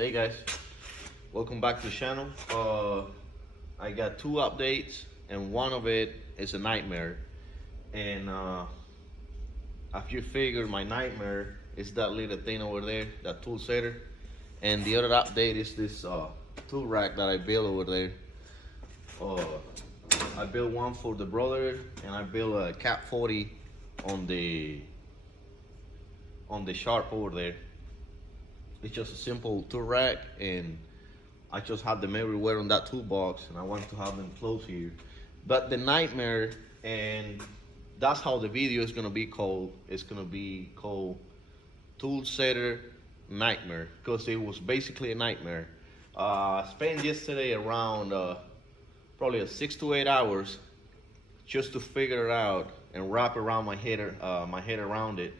Hey guys, welcome back to the channel. I got two updates, and one of it is a nightmare. And if you figure, my nightmare is that little thing over there, that tool setter. And the other update is this tool rack that I built over there. I built one for the brother, and I built a Cap 40 on the sharp over there. It's just a simple tool rack, and I just had them everywhere on that toolbox, and I wanted to have them close here. But the nightmare, and that's how the video is gonna be called. It's gonna be called Tool Setter Nightmare, because it was basically a nightmare. I spent yesterday around probably 6 to 8 hours just to figure it out and wrap around my head around it.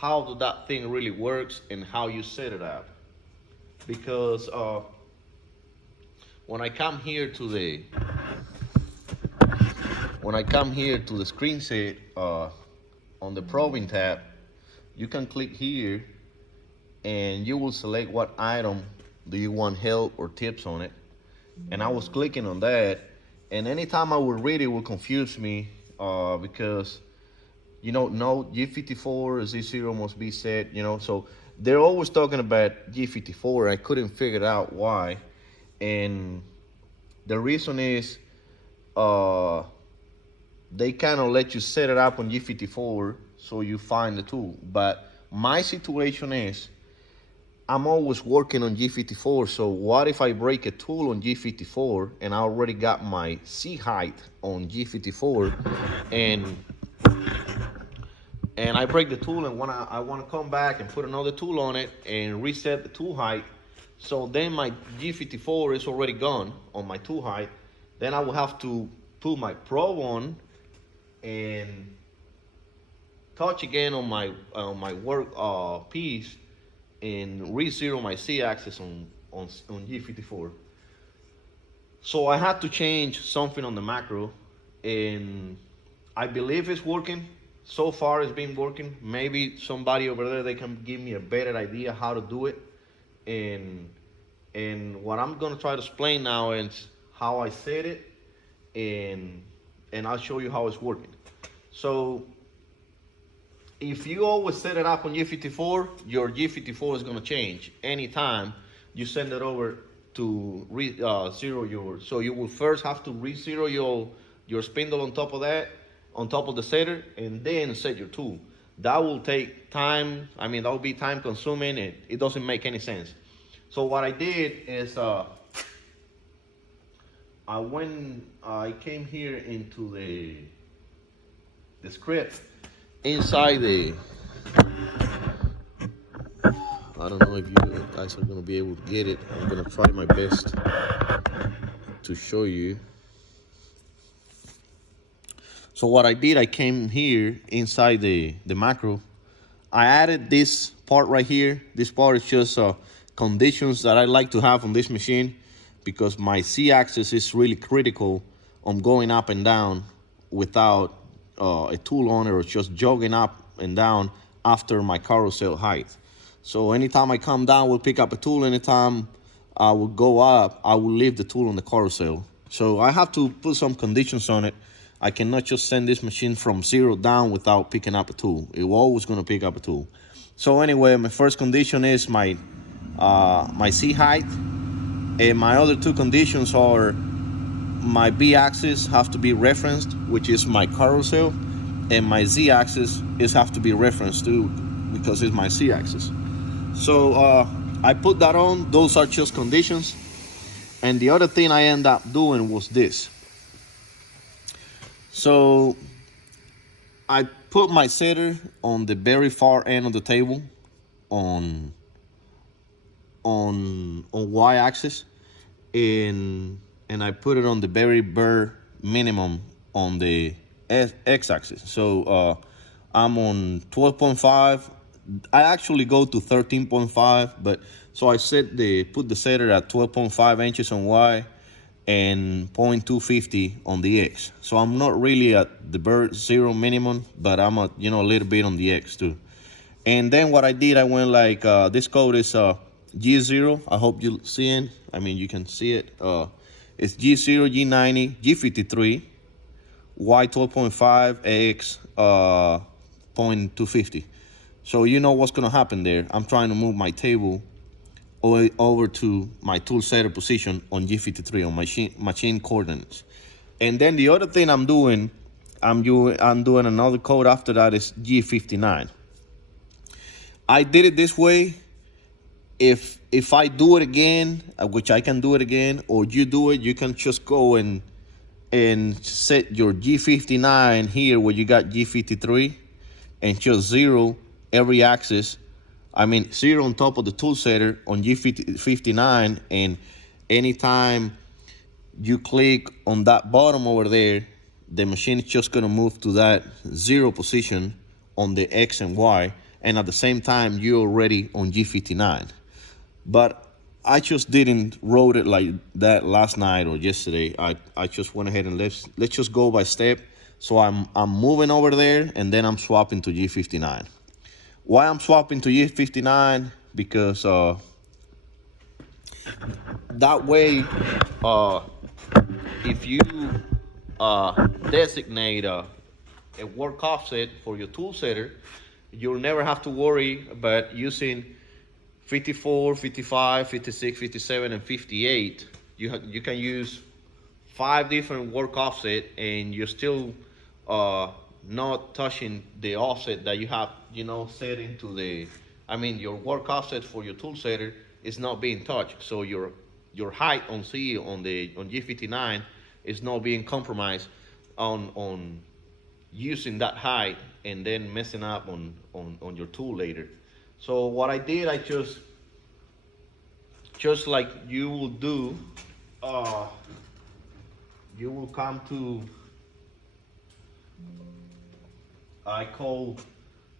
How that thing really works and how you set it up. Because when I come here to the screen set on the probing tab, you can click here and you will select what item do you want help or tips on it. And I was clicking on that, and anytime I would read it would confuse me because no, G54 Z0 must be set, so they're always talking about G54. I couldn't figure out why, and the reason is they kind of let you set it up on G54 so you find the tool. But my situation is I'm always working on G54, so what if I break a tool on G54 and I already got my C height on G54, and I break the tool, and I want to come back and put another tool on it and reset the tool height. So then my G54 is already gone on my tool height. Then I will have to put my probe on and touch again on my work piece and re-zero my C-axis on G54. So I had to change something on the macro, and I believe it's working. So far it's been working. Maybe somebody over there, they can give me a better idea how to do it. And what I'm gonna try to explain now is how I set it, and I'll show you how it's working. So if you always set it up on G54, your G54 is gonna change anytime you send it over to zero yours. So you will first have to re-zero your spindle on top of that, on top of the setter, and then set your tool. That will take time. I mean, that will be time consuming, and it doesn't make any sense. So what I did is I came here into the script inside I don't know if you guys are gonna be able to get it. I'm gonna try my best to show you. So what I did, I came here inside the macro. I added this part right here. This part is just conditions that I like to have on this machine, because my C-axis is really critical on going up and down without a tool on it, or just jogging up and down after my carousel height. So anytime I come down, we'll pick up a tool. Anytime I will go up, I will leave the tool on the carousel. So I have to put some conditions on it. I cannot just send this machine from zero down without picking up a tool. It's always gonna pick up a tool. So anyway, my first condition is my C height, and my other two conditions are my B axis have to be referenced, which is my carousel, and my Z axis have to be referenced too, because it's my C axis. So I put that on. Those are just conditions. And the other thing I ended up doing was this. So I put my setter on the very far end of the table on Y-axis, and I put it on the very bare minimum on the X-axis. So I'm on 12.5. I actually go to 13.5, but so I put the setter at 12.5 inches on Y and 0.250 on the X. So I'm not really at the bare zero minimum, but I'm at, a little bit on the X too. And then what I did, I went like, this code is G0. I hope you see it. I mean, you can see it. It's G0, G90, G53, Y12.5, X 0.250. So you know what's gonna happen there. I'm trying to move my table over to my tool setter position on G53 on machine coordinates. And then the other thing I'm doing, I'm doing another code after that is G59. I did it this way. If I do it again, which I can do it again, or you do it, you can just go and set your G59 here where you got G53 and just 0 every axis. I mean 0 on top of the tool setter on G59, and anytime you click on that bottom over there, the machine is just gonna move to that 0 position on the X and Y, and at the same time you're already on G59. But I just didn't wrote it like that last night or yesterday. I just went ahead and let's just go by step. So I'm moving over there, and then I'm swapping to G59. Why I'm swapping to G59? Because that way, if you designate a work offset for your tool setter, you'll never have to worry about using 54, 55, 56, 57, and 58. You can use 5 different work offset, and you're still not touching the offset that you have, set into the. I mean, your work offset for your tool setter is not being touched. So your height on C on G59 is not being compromised on using that height and then messing up on your tool later. So what I did, I just like you will do, you will come to,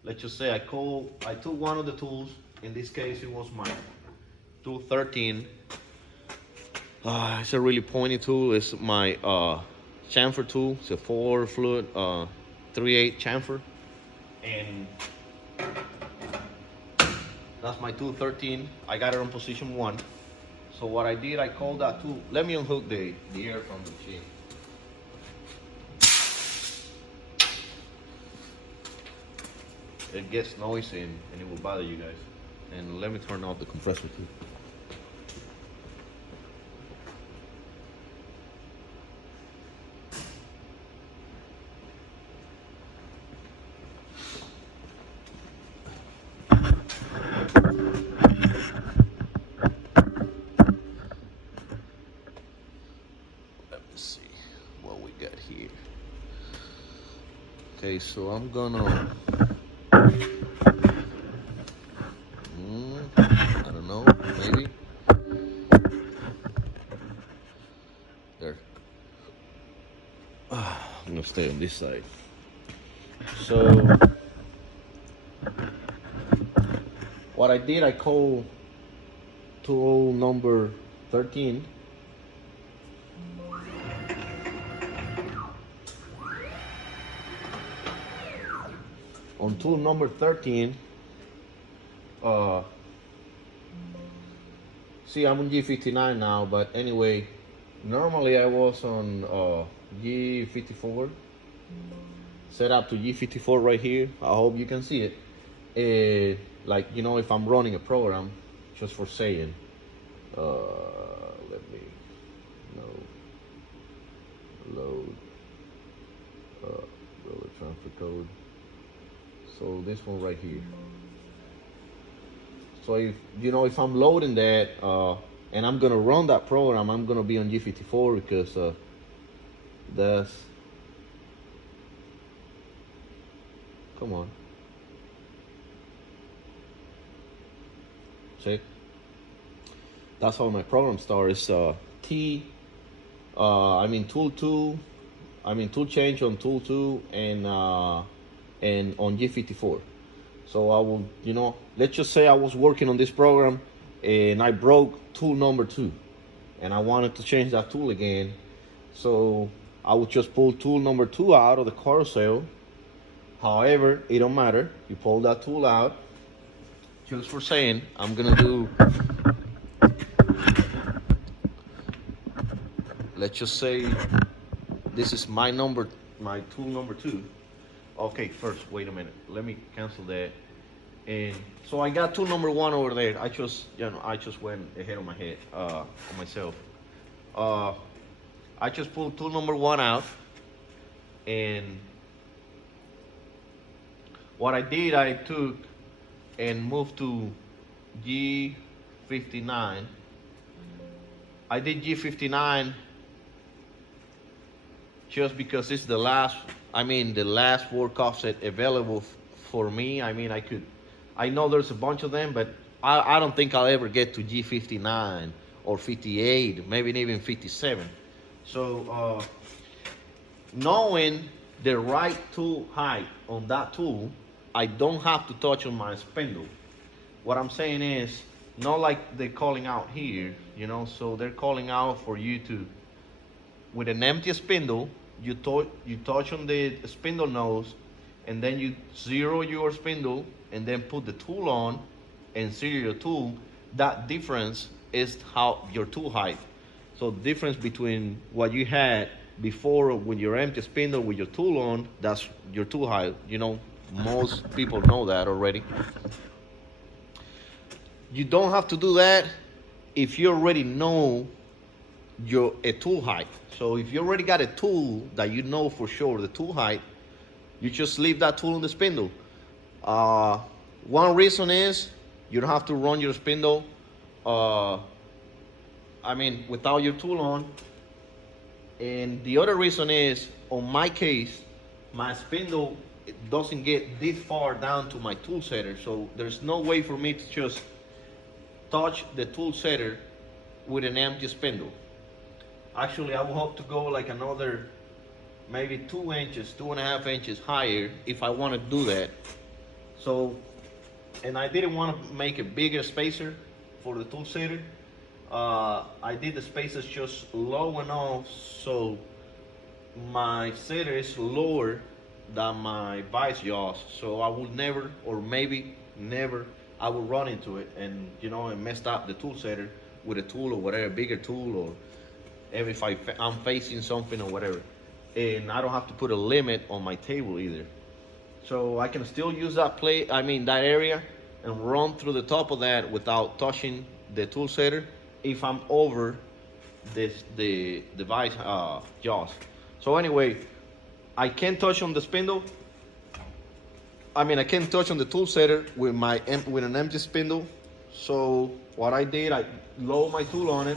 let's just say I took one of the tools. In this case, it was my tool 13. It's a really pointy tool. It's my chamfer tool. It's a 4 fluid 3/8 chamfer, and that's my tool 13. I got it on position 1. So what I did, I called that tool. Let me unhook the air from the machine. It gets noisy and it will bother you guys. And let me turn off the compressor too. Let's see what we got here. Okay, so I'm gonna I don't know, maybe there. I'm gonna stay on this side. So what I did, I called tool number 13. On tool number 13, see, I'm on G59 now, but anyway, normally I was on G54, set up to G54 right here. I hope you can see it. Like, if I'm running a program, just for saying, let me load roller transfer code. So this one right here. So if I'm loading that and I'm gonna run that program, I'm gonna be on G54 because that's, come on. See? That's how my program starts. Tool 2, tool change on tool 2 and on G54. So I will, let's just say I was working on this program and I broke tool number 2 and I wanted to change that tool again. So I would just pull tool number 2 out of the carousel. However, it don't matter. You pull that tool out just for saying, I'm gonna do, let's just say this is my tool number 2. Okay, first, wait a minute. Let me cancel that. And so I got tool number 1 over there. I just went ahead of my head, on myself. I just pulled tool number 1 out, and what I did, I took and moved to G59. I did G59 just because it's the last work offset available for me. I know there's a bunch of them, but I don't think I'll ever get to G59 or 58, maybe even 57. So knowing the right tool height on that tool, I don't have to touch on my spindle. What I'm saying is, not like they're calling out here, so they're calling out for you to, with an empty spindle, you touch on the spindle nose, and then you zero your spindle, and then put the tool on and zero your tool. That difference is how your tool height. So the difference between what you had before with your empty spindle with your tool on, that's your tool height. Most people know that already. You don't have to do that if you already know a tool height. So if you already got a tool that you know for sure the tool height, you just leave that tool on the spindle. One reason is you don't have to run your spindle without your tool on. And the other reason is, on my case, my spindle doesn't get this far down to my tool setter, so there's no way for me to just touch the tool setter with an empty spindle. Actually, I will have to go like another maybe 2.5 inches higher if I want to do that. So, and I didn't want to make a bigger spacer for the tool setter. I did the spacers just low enough so my setter is lower than my vice jaws, so I would never, or maybe never, I would run into it and and messed up the tool setter with a tool or whatever, bigger tool, or if I'm facing something or whatever. And I don't have to put a limit on my table either. So I can still use that that area, and run through the top of that without touching the tool setter if I'm over the vice jaws. So anyway, I can't touch on the spindle. I can't touch on the tool setter with an empty spindle. So what I did, I lowered my tool on it.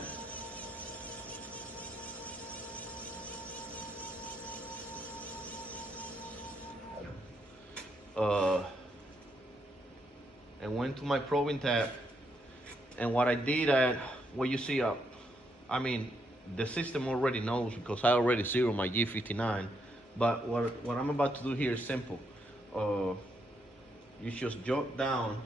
And went to my probing tab. And what I did, you see, the system already knows because I already zeroed my G59. But what I'm about to do here is simple. You just jog down.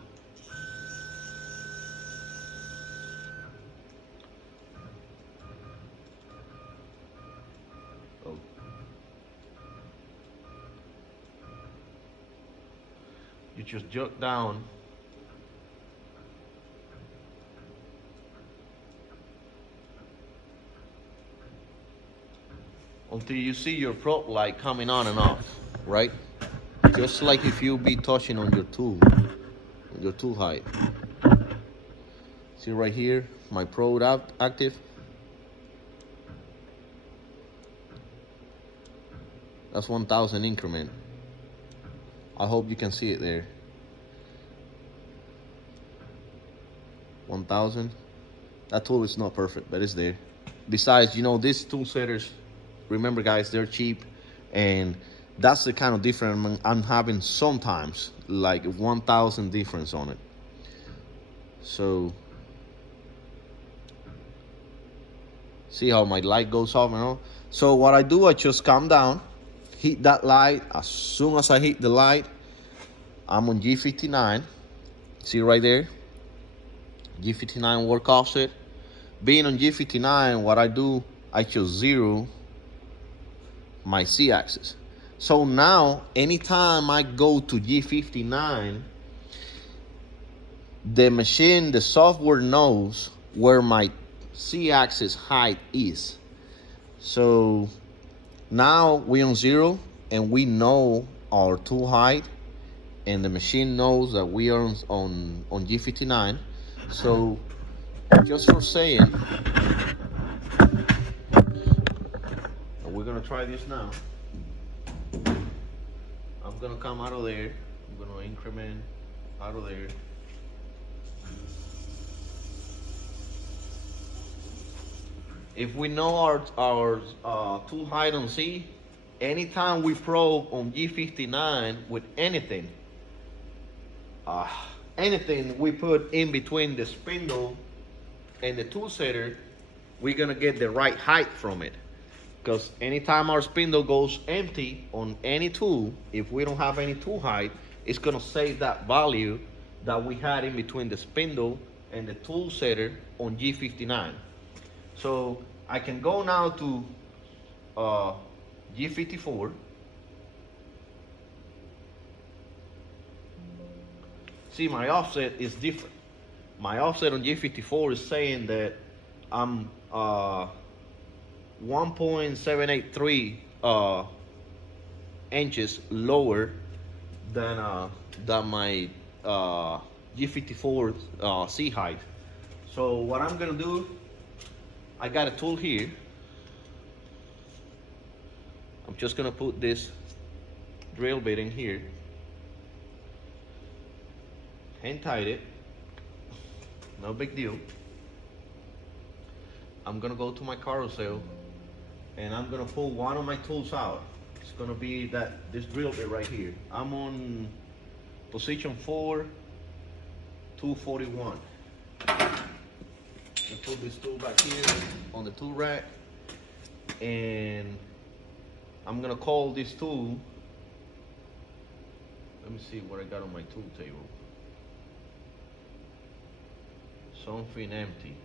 You just jog down. Until you see your probe light coming on and off, right? Just like if you be touching on your tool height. See right here, my probe active. That's 1,000 increment. I hope you can see it there. 1,000. That tool is not perfect, but it's there. Besides, these tool setters, remember guys, they're cheap, and that's the kind of difference I'm having sometimes, like 1,000 difference on it. So see how my light goes off and all. So what I do, I just calm down, hit that light. As soon as I hit the light, I'm on G59. See right there, G59 work offset. Being on G59, what I do, I just zero my Z-axis. So now, anytime I go to G59, the machine, the software knows where my Z-axis height is. So now we're on 0 and we know our tool height, and the machine knows that we are on G59. So just for saying, we're gonna try this now. I'm gonna come out of there. I'm gonna increment out of there. If we know our tool height on Z, anytime we probe on G59 with anything we put in between the spindle and the tool setter, we're gonna get the right height from it. Because anytime our spindle goes empty on any tool, if we don't have any tool height, it's gonna save that value that we had in between the spindle and the tool setter on G59. So I can go now to G54. See, my offset is different. My offset on G54 is saying that I'm 1.783 inches lower than my G54 C height. So what I'm gonna do, I got a tool here. I'm just gonna put this drill bit in here, hand tight it, no big deal. I'm gonna go to my carousel and I'm gonna pull one of my tools out. It's gonna be this drill bit right here. I'm on position 4, 241. I put this tool back here on the tool rack, and I'm gonna call this tool, let me see what I got on my tool table. Something empty.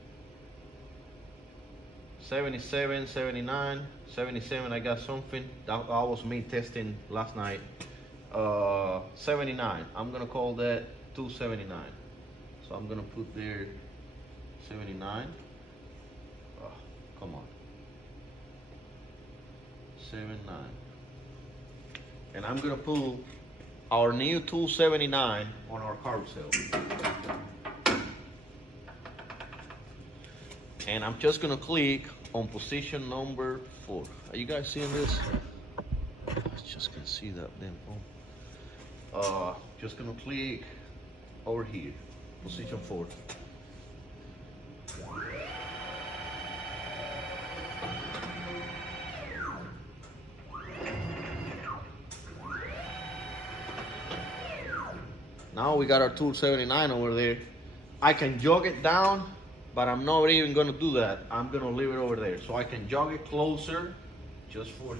77, 79, 77, I got something. That was me testing last night. 79, I'm gonna call that 279. So I'm gonna put there 79. Oh, come on. 79. And I'm gonna pull our new 279 on our carousel. And I'm just gonna click on position number 4. Are you guys seeing this? I just can see that damn phone. Just gonna click over here, position 4. Now we got our 279 over there. I can jog it down, but I'm not even gonna do that. I'm gonna leave it over there. So I can jog it closer, just for,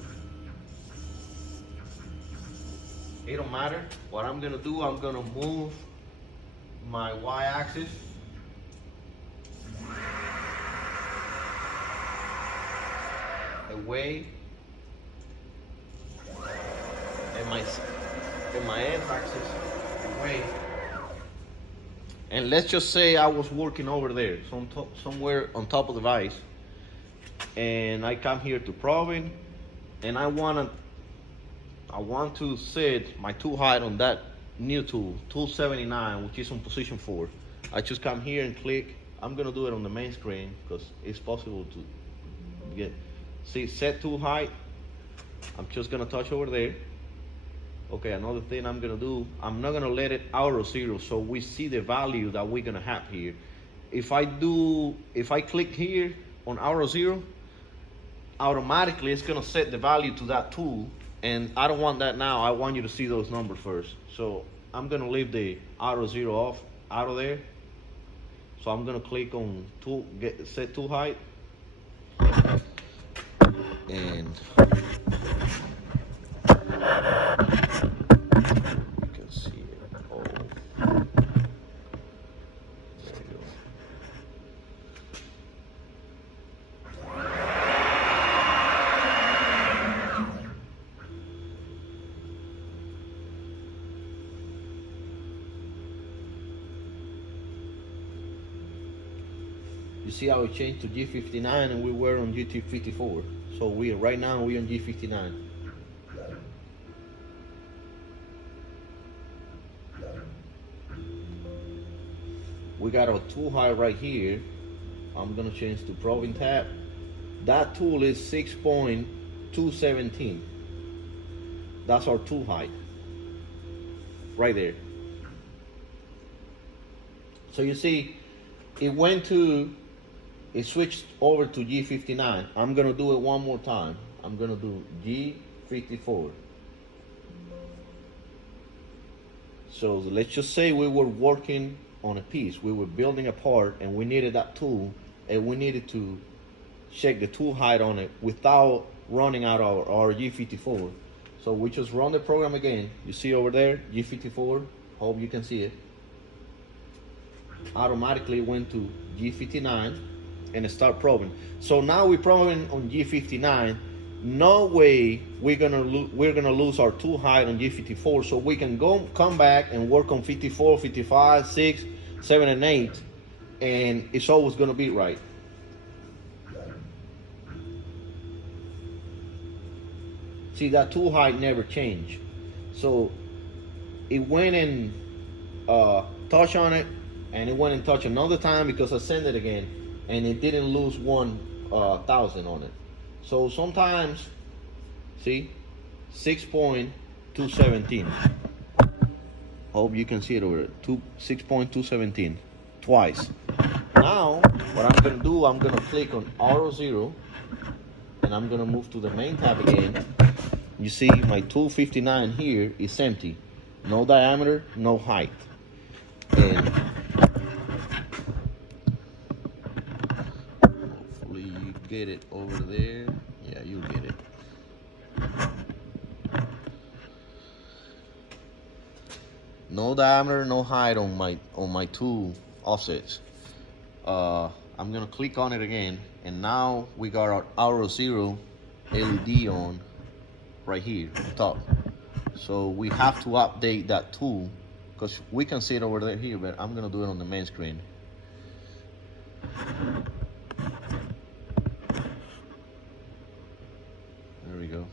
it don't matter. What I'm gonna do, I'm gonna move my Y-axis. Away. And my X-axis away. And let's just say I was working over there, somewhere on top of the vise, and I come here to probing, and I want to set my tool height on that new tool, tool 79, which is on position 4. I just come here and click. I'm gonna do it on the main screen because it's possible to get, see, set tool height. I'm just gonna touch over there. Okay, another thing I'm gonna do, I'm not gonna let it auto 0, so we see the value that we're gonna have here. If I click here on auto 0, automatically it's gonna set the value to that tool, and I don't want that now. I want you to see those numbers first. So I'm gonna leave the auto 0 off out of there. So I'm gonna click on tool, set tool height, and you can see it all. There you go. You see how it changed to G59 and we were on GT54. So right now we're on G59. We got our tool height right here. I'm gonna change to probing tab. That tool is 6.217. That's our tool height. Right there. So you see, it switched over to G59. I'm gonna do it one more time. I'm gonna do G54. So let's just say we were working on a piece. We were building a part and we needed that tool and we needed to check the tool height on it without running out our G54. So we just run the program again. You see over there, G54, hope you can see it. Automatically went to G59 and start probing. So now we're probing on G59. No way we're gonna lose our tool height on G54, so we can come back and work on 54, 55, 6, 7, and 8, and it's always gonna be right. See, that tool height never changed. So it went and touched on it, and it went and touched another time because I sent it again, and it didn't lose 1,000 on it. So sometimes, see, 6.217. Hope you can see it over there. 6.217 twice. Now, what I'm gonna do, I'm gonna click on Auto 0, and I'm gonna move to the main tab again. You see my 259 here is empty. No diameter, no height. And hopefully you get it over there. Yeah, you get it. No diameter, no height on my two offsets. I'm gonna click on it again, and now we got our Auto 0 LED on right here on top. So we have to update that tool because we can see it over there here, but I'm gonna do it on the main screen. There we go.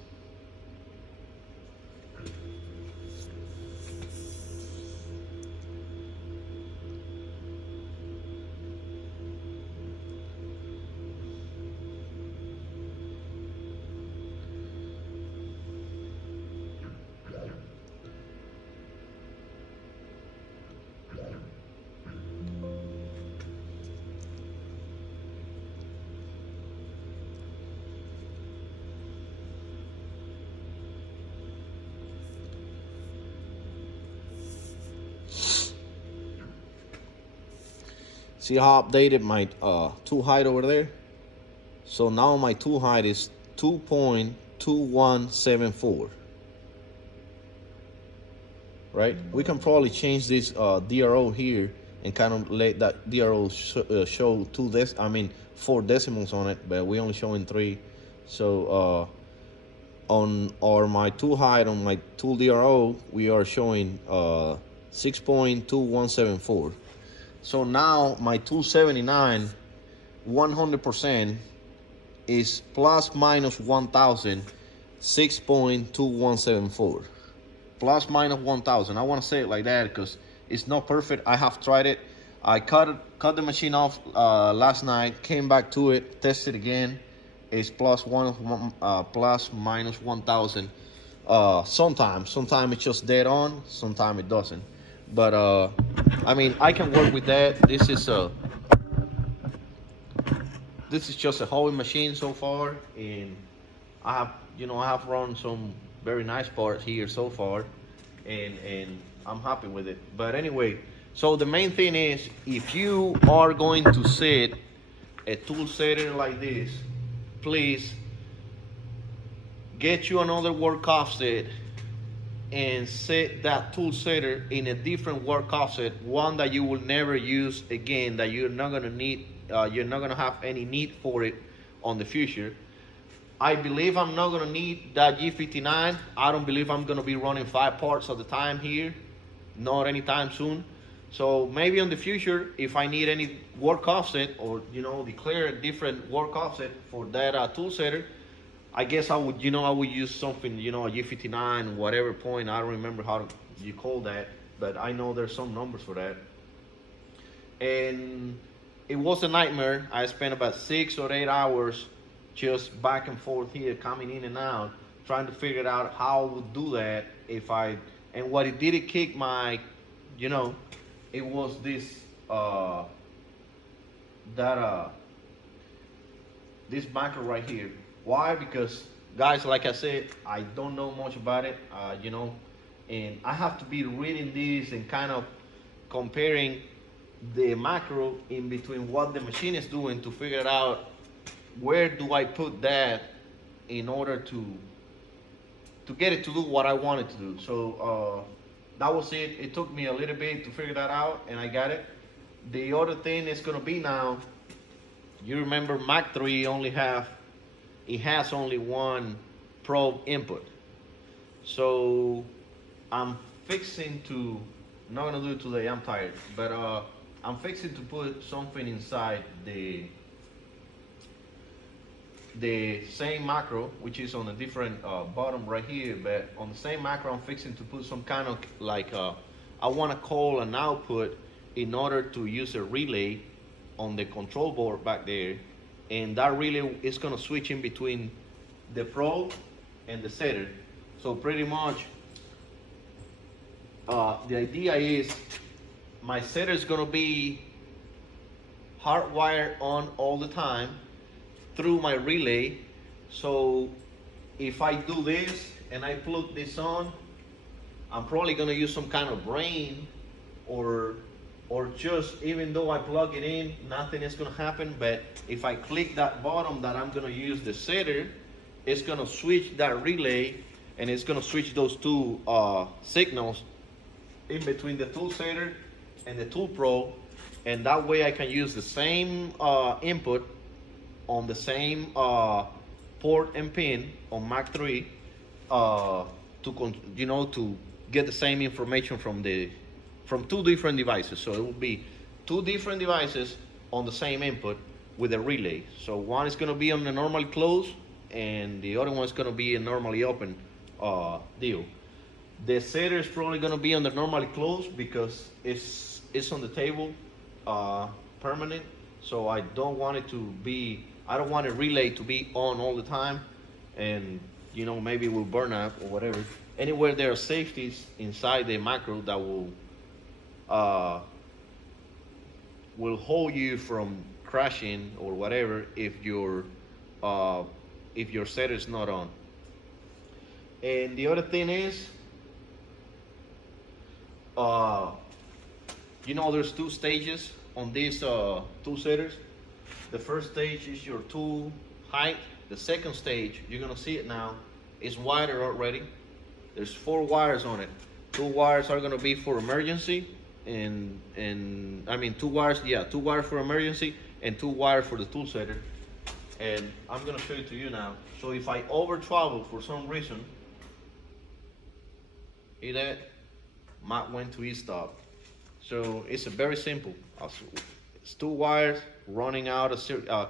See how I updated my tool height over there? So now my tool height is 2.2174. Right? We can probably change this DRO here and kind of let that DRO show 4 decimals on it, but we only showing 3. So my tool height on my tool DRO, we are showing 6.2174. So now my 279, 100% is plus minus 1,000, 6.2174. Plus minus 1,000. I want to say it like that because it's not perfect. I have tried it. I cut the machine off last night, came back to it, tested again. It's plus minus 1,000. Sometimes it's just dead on, sometimes it doesn't. But I mean, I can work with that. This is just a hobby machine so far, and I have run some very nice parts here so far, and I'm happy with it. But anyway, so the main thing is, if you are going to set a tool setter like this, please get you another work offset and set that tool setter in a different work offset, one that you will never use again, that you're not gonna need, you're not gonna have any need for it on the future. I believe I'm not gonna need that G59. I don't believe I'm gonna be running 5 parts at the time here, not anytime soon. So maybe in the future, if I need any work offset or declare a different work offset for that tool setter, I guess I would I would use something a G59 whatever point. I don't remember how you call that, but I know there's some numbers for that. And it was a nightmare. I spent about 6 or 8 hours just back and forth here, coming in and out, trying to figure out how I would do that if I. And what it did, it kicked my, it was this this macro right here. Why? Because guys, like I said, I don't know much about it, and I have to be reading this and kind of comparing the macro in between what the machine is doing to figure out where do I put that in order to get it to do what I want it to do. So that was it. It took me a little bit to figure that out, and I got it. The other thing is gonna be now, you remember Mach3 has only one probe input. So I'm fixing to, not gonna do it today, I'm tired, but I'm fixing to put something inside the same macro, which is on a different bottom right here, but on the same macro I'm fixing to put some kind of I want to call an output in order to use a relay on the control board back there, and that relay is going to switch in between the probe and the setter. So pretty much the idea is my setter is going to be hardwired on all the time through my relay. So if I do this and I plug this on, I'm probably going to use some kind of brain, or just, even though I plug it in, nothing is going to happen. But if I click that button that I'm going to use the setter, it's going to switch that relay, and it's going to switch those two signals in between the tool setter and the tool probe, and that way I can use the same input on the same port and pin on Mach3 to get the same information from two different devices. So it will be two different devices on the same input with a relay. So one is going to be on the normally closed, and the other one is going to be a normally open deal. The setter is probably going to be on the normally closed because it's on the table permanent. So I don't want a relay to be on all the time, and maybe it will burn up or whatever. Anywhere there are safeties inside the macro that will hold you from crashing or whatever if your setter is not on. And the other thing is, there's two stages on these tool setters. The first stage is your tool height. The second stage, you're gonna see it now, is wider already. There's 4 wires on it. 2 wires are gonna be for emergency, and I mean 2 wires for emergency, and 2 wires for the tool setter. And I'm gonna show it to you now. So if I over travel for some reason, see that? Mach went to E-stop. So it's a very simple. It's 2 wires running out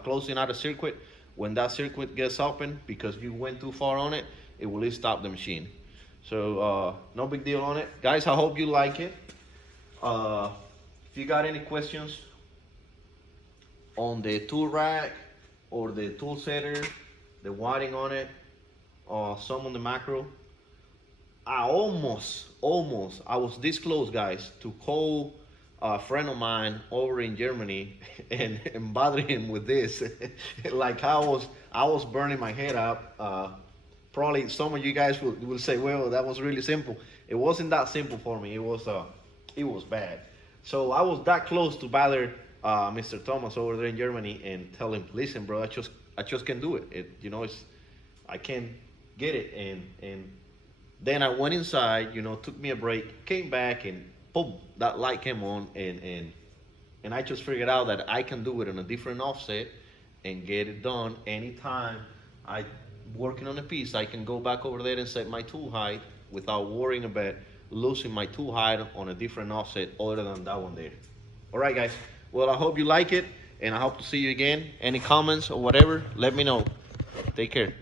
closing out a circuit. When that circuit gets open, because you went too far on it, it will stop the machine. So no big deal on it, guys. I hope you like it. If you got any questions on the tool rack or the tool setter, the wiring on it, or some on the macro, I was this close, guys, to call a friend of mine over in Germany and bother him with this. Like I was burning my head up. Probably some of you guys will say, well, that was really simple. It wasn't that simple for me. It was bad. So I was that close to bother Mr. Thomas over there in Germany and tell him, listen, bro, I just can't do it. I can't get it. And then I went inside, took me a break, came back, and boom, that light came on, and I just figured out that I can do it on a different offset and get it done anytime I working on a piece. I can go back over there and set my tool height without worrying about losing my tool height on a different offset other than that one there. All right, guys. Well, I hope you like it, and I hope to see you again. Any comments or whatever, let me know. Take care.